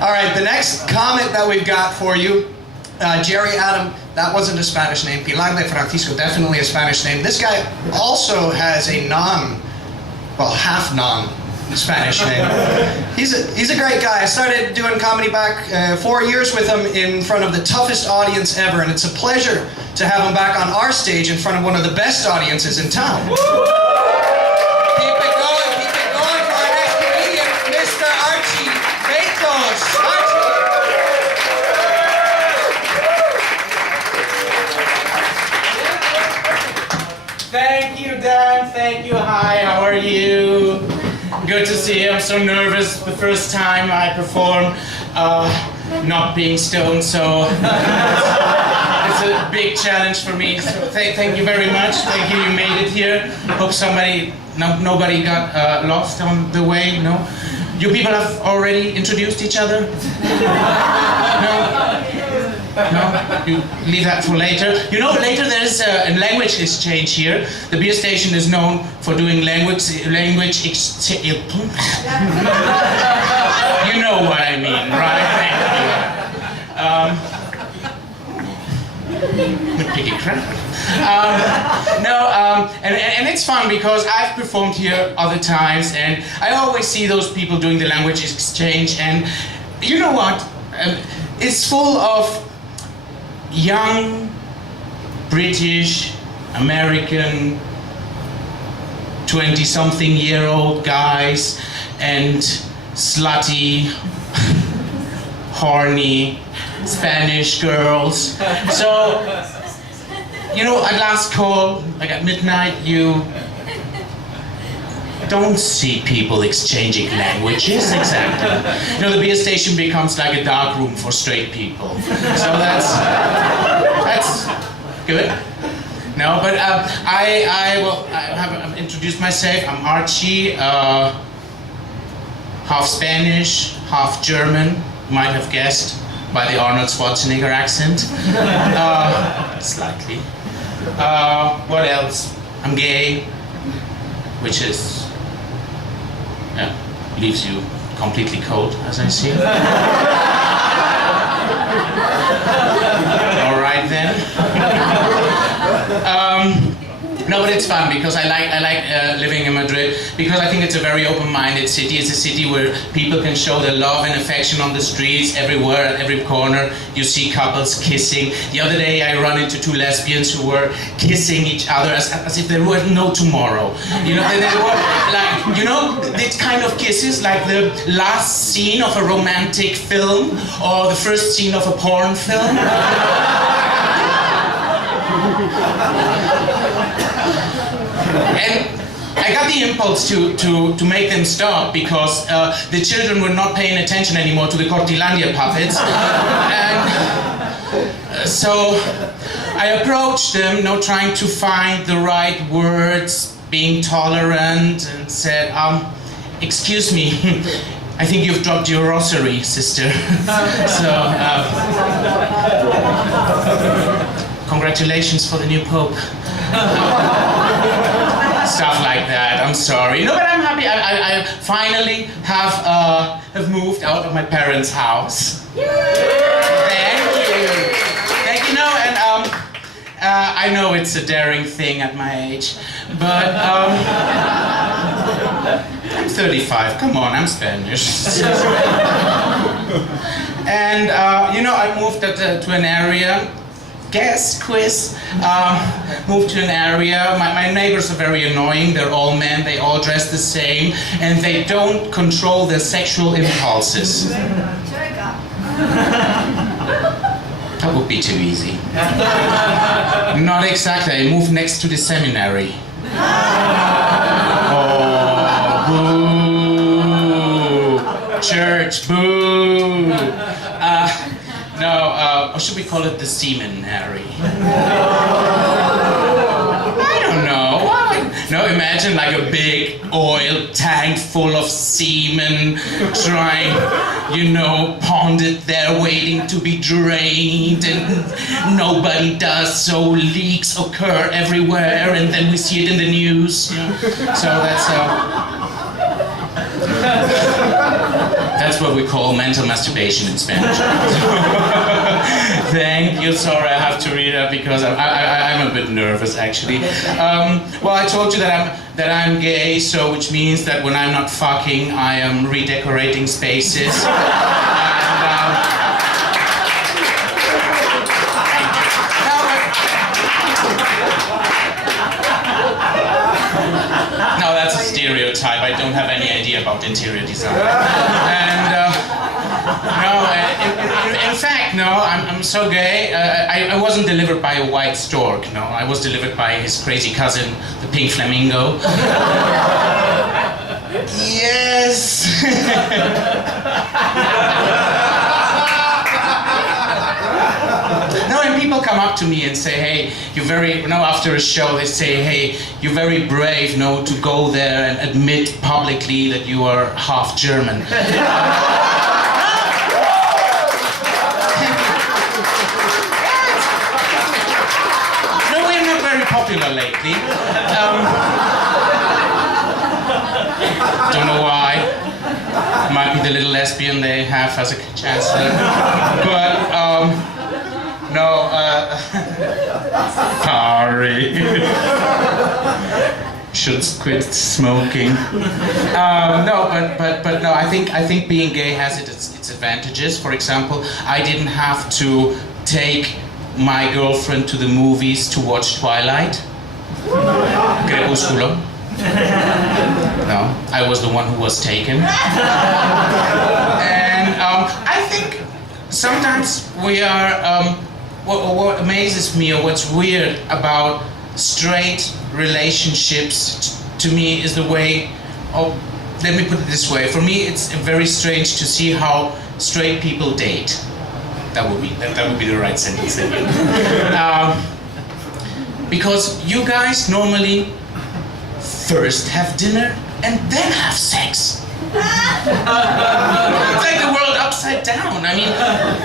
All right, the next comment that we've got for you, Jerry Adam, that wasn't a Spanish name. Pilar de Francisco, definitely a Spanish name. This guy also has a half non-Spanish name. He's a great guy. I started doing comedy back 4 years with him in front of the toughest audience ever, and it's a pleasure to have him back on our stage in front of one of the best audiences in town. Keep it going for our next comedian, Mr. Archie. Bezos. Archie. Thank you, Dan. Thank you. Hi, how are you? Good to see you. I'm so nervous. The first time I perform, not being stoned, so it's a big challenge for me. So thank you very much. Thank you. You made it here. Hope nobody got lost on the way. No. You people have already introduced each other? No? No? You leave that for later? You know, later there's a language exchange here. The beer station is known for doing language exchange. You know what I mean, right? Picky crap. And it's fun because I've performed here other times, and I always see those people doing the language exchange, and you know what? It's full of young British American 20-something-year-old guys and slutty horny Spanish girls. So, you know, at last call, like at midnight, you don't see people exchanging languages, exactly. You know, the beer station becomes like a dark room for straight people. So that's good. No, but I have introduced myself. I'm Archie, half Spanish, half German. You might have guessed by the Arnold Schwarzenegger accent. Slightly. What else? I'm gay, which is, leaves you completely cold, as I see. All right then. No, but it's fun because I like living in Madrid because I think it's a very open-minded city. It's a city where people can show their love and affection on the streets, everywhere, at every corner. You see couples kissing. The other day I ran into two lesbians who were kissing each other as if there were no tomorrow. You know, they were like, you know, this kind of kisses, like the last scene of a romantic film or the first scene of a porn film. And I got the impulse to make them stop because the children were not paying attention anymore to the Cortilandia puppets. And so I approached them, trying to find the right words, being tolerant, and said, excuse me, I think you've dropped your rosary, sister. So, congratulations for the new Pope. Stuff like that. I'm sorry. No, but I'm happy. I finally have moved out of my parents' house. Thank you. Thank you. No, and I know it's a daring thing at my age, but I'm 35. Come on, I'm Spanish. And you know, I moved to an area. Guess quiz. Moved to an area. My neighbors are very annoying. They're all men. They all dress the same, and they don't control their sexual impulses. That would be too easy. Not exactly. I moved next to the seminary. Oh, boo! Church, boo! No, or should we call it the seminary? I don't know. No, imagine like a big oil tank full of semen trying, you know, ponded there waiting to be drained, and nobody does, so leaks occur everywhere, and then we see it in the news. You know? So that's That's what we call mental masturbation in Spanish. Thank you. Sorry, I have to read that because I'm a bit nervous, actually. Well, I told you that I'm gay, so which means that when I'm not fucking, I am redecorating spaces. No, that's a stereotype. I don't have any idea about interior design. And in fact, no, I'm so gay. I wasn't delivered by a white stork. No, I was delivered by his crazy cousin, the pink flamingo. Yes. No, and people come up to me and say, hey, you're very, after a show, they say, hey, you're very brave, to go there and admit publicly that you are half German. No, we're not very popular lately. Don't know why. Might be the little lesbian they have as a chancellor. But, no, sorry. Should quit smoking. No, but no. I think being gay has its advantages. For example, I didn't have to take my girlfriend to the movies to watch Twilight. Crepúsculo. No, I was the one who was taken. And I think sometimes we are. What amazes me, or what's weird about straight relationships to me is the way, let me put it this way, for me it's very strange to see how straight people date. That would be the right sentence. Because you guys normally first have dinner and then have sex. It's like the world upside down. I mean,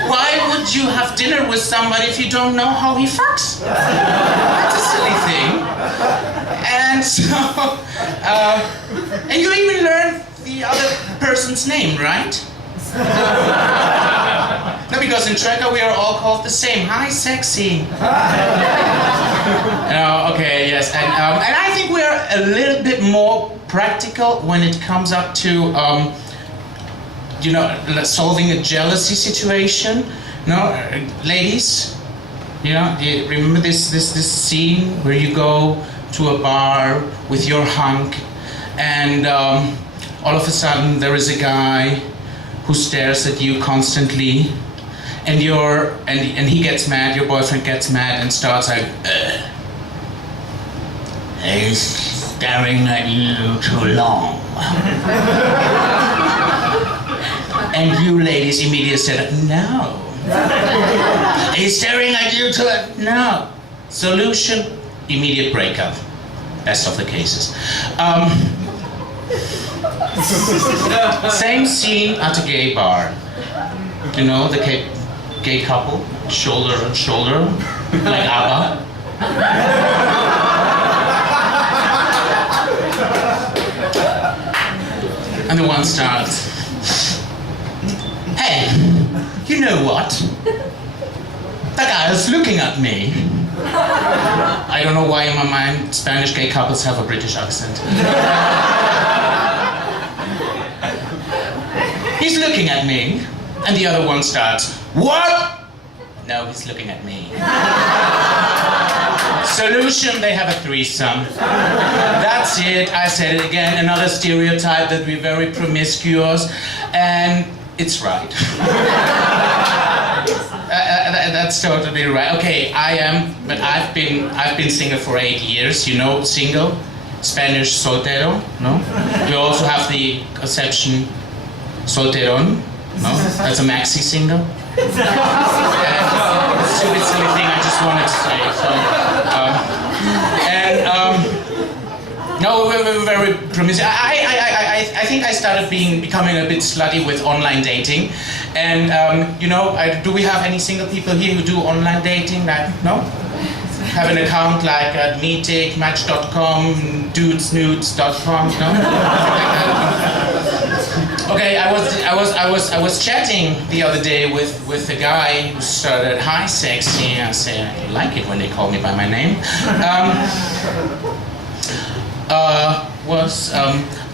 why would you have dinner with somebody if you don't know how he fucks? That's a silly thing. And so, and you even learn the other person's name, right? No, because in Treka we are all called the same. Hi, sexy. Okay, yes, and I think we are a little bit more practical when it comes up to, solving a jealousy situation. No, ladies, do you remember this scene where you go to a bar with your hunk, and all of a sudden there is a guy who stares at you constantly, and he gets mad, your boyfriend gets mad and starts like, he's staring at you too long. And you ladies immediately said, no. He's staring at you too long. No. Solution, immediate breakup. Best of the cases. Same scene at a gay bar. The gay couple, shoulder on shoulder, like ABBA. And the one starts, hey, you know what? That guy is looking at me. I don't know why in my mind Spanish gay couples have a British accent. He's looking at me, and the other one starts, what? No, he's looking at me. Solution, they have a threesome. That's it, I said it again, another stereotype that we're very promiscuous, and it's right. That's totally right. Okay, I am, but I've been single for 8 years, single, Spanish soltero, no? We also have the conception solterón, no? That's a maxi single. It's a stupid silly thing I just wanted to say. No, we're very promiscuous. I think I started becoming a bit slutty with online dating, and do we have any single people here who do online dating? No? Have an account like at Meetic, Match.com, dudesnudes.com, no? Okay, I was chatting the other day with a guy who started, "Hi, sexy." I say, I like it when they call me by my name.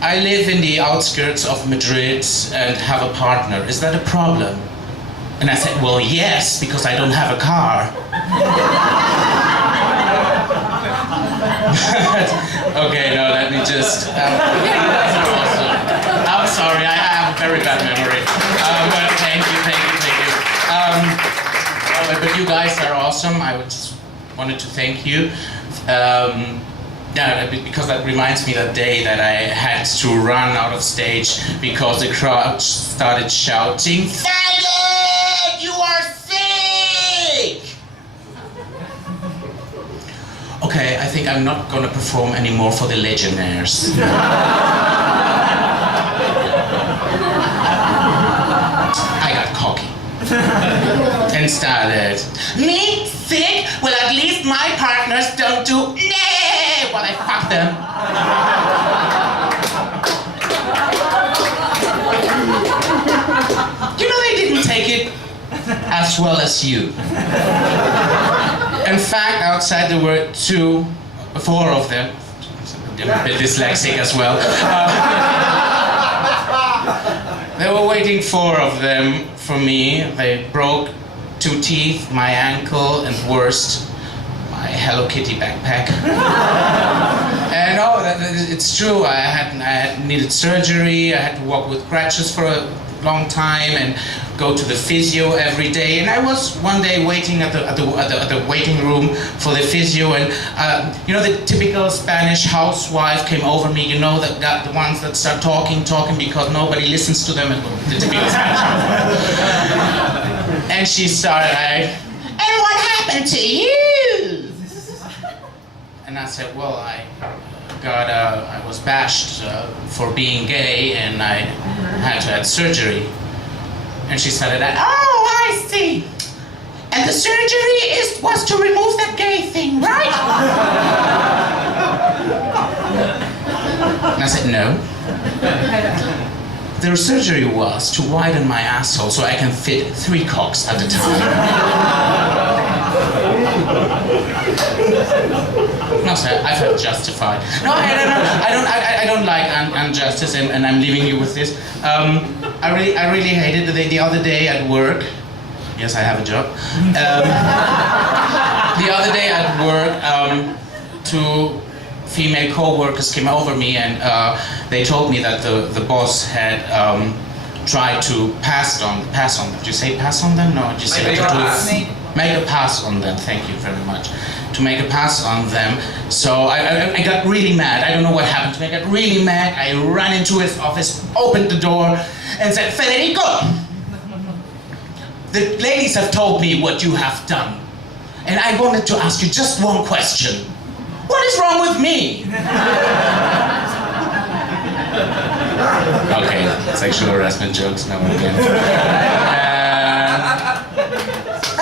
I live in the outskirts of Madrid and have a partner. Is that a problem? And I said, well, yes, because I don't have a car. Okay, no, let me just. I'm sorry, I have a very bad memory. But thank you. But you guys are awesome. I just wanted to thank you. Yeah, because that reminds me that day that I had to run out of stage because the crowd started shouting, "Faggot! You are sick!" Okay, I think I'm not gonna perform anymore for the Legionnaires. I got cocky and started, "Me? Sick? Well, at least my partners don't do nay while I fuck them." You know, they didn't take it as well as you. In fact, outside there were four of them. I'm a bit dyslexic as well. They were waiting, four of them, for me. They broke 2 teeth, my ankle, and worst, my Hello Kitty backpack. And it's true. I had needed surgery. I had to walk with crutches for a long time and go to the physio every day. And I was one day waiting at the waiting room for the physio, and you know, the typical Spanish housewife came over me. You know, the ones that start talking because nobody listens to them. The typical Spanish housewife. And she started, "And what happened to you?" And I said, "Well, I was bashed for being gay, and I had to have surgery." And she started, "Oh, I see. And the surgery was to remove that gay thing, right?" And I said, "No. The surgery was to widen my asshole so I can fit 3 cocks at a time." No, sir, I felt justified. No, I don't like injustice, and I'm leaving you with this. I really hated the other day at work. Yes, I have a job. The other day at work, 2 female co-workers came over me, and they told me that the boss had tried to pass on them. Did you say pass on them? No, did you say make a pass on them? Thank you very much. To make a pass on them. So I got really mad. I don't know what happened to me. I got really mad. I ran into his office, opened the door, and said, "Federico, the ladies have told me what you have done, and I wanted to ask you just one question. What is wrong with me?" Okay, sexual harassment jokes now and again.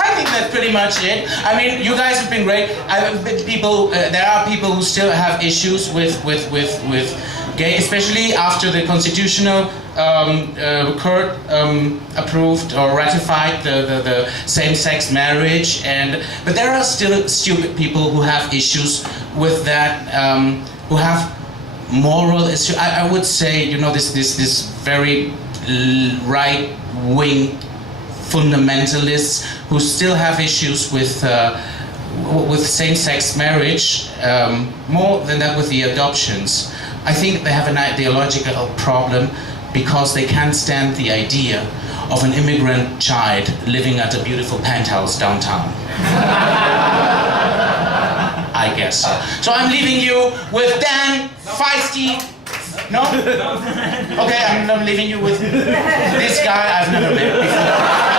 I think that's pretty much it. I mean, you guys have been great. There are people who still have issues with gay, especially after the constitutional court approved or ratified the same-sex marriage, but there are still stupid people who have issues with that, who have moral issues. I would say, you know, this very right-wing fundamentalists who still have issues with same-sex marriage, more than that with the adoptions. I think they have an ideological problem because they can't stand the idea of an immigrant child living at a beautiful penthouse downtown. I guess so. So I'm leaving you with Dan Feisty. No? Okay, I'm leaving you with this guy I've never met before.